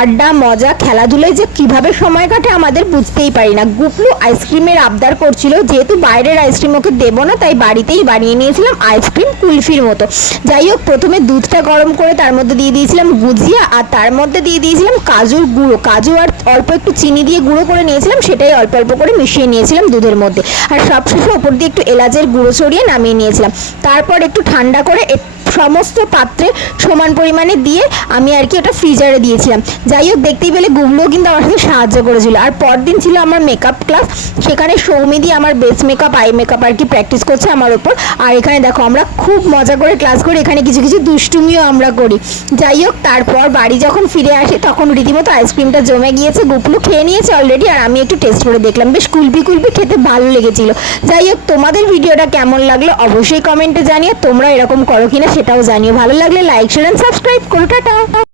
আড্ডা মজা খেলাধুলায় যে কিভাবে সময় কাটে আমাদের বুঝতেই পারি না। গুপলু আইসক্রিমের আবদার করছিল, যেহেতু বাইরের আইসক্রিম ওকে দেবো না তাই বাড়িতেই বানিয়ে নিয়েছিলাম আইসক্রিম কুলফির মতো। যাই হোক, প্রথমে দুধটা গরম করে তার মধ্যে দিয়ে দিয়েছিলাম গুজিয়া, আর তার মধ্যে দিয়ে দিয়েছিলাম কাজুর গুঁড়ো। কাজু আর অল্প একটু চিনি দিয়ে গুঁড়ো করে নিয়েছিলাম, সেটাই অল্প অল্প করে মিশিয়ে নিয়েছিলাম দুধের মধ্যে। আর সবশেষে ওপর দিয়ে একটু এলাচের গুঁড়ো ছড়িয়ে নামিয়ে নিয়েছিলাম। তারপর একটু ঠান্ডা করে সমস্ত পাত্রে সমান পরিমাণে দিয়ে আমি আর কি ওটা ফ্রিজারে দিয়েছিলাম। যাই হোক, দেখতেই পেলে গুগলুও কিন্তু আমার সাথে সাহায্য করেছিল। আর পরদিন ছিল আমার মেকআপ ক্লাস, সেখানে সৌমিদি আমার বেস মেকআপ আই মেকআপ আর কি প্র্যাকটিস করছে আমার ওপর। আর এখানে দেখো আমরা খুব মজা করে ক্লাস করি, এখানে কিছু কিছু দুষ্টুমিও আমরা করি। যাই হোক, তারপর বাড়ি যখন ফিরে আসি তখন রীতিমতো আইসক্রিমটা জমে গিয়েছে। গুপলু খেয়ে নিয়েছে অলরেডি, আর আমি একটু টেস্ট করে দেখলাম, বেশ কুলপি কুলপি খেতে ভালো লেগেছিল। যাই হোক, তোমাদের ভিডিওটা কেমন লাগলো অবশ্যই কমেন্টে জানিয়ে, তোমরা এরকম করো কিনা সেটাও জানিও। ভালো লাগলে লাইক শেয়ার এন্ড সাবস্ক্রাইব করো। টাটা।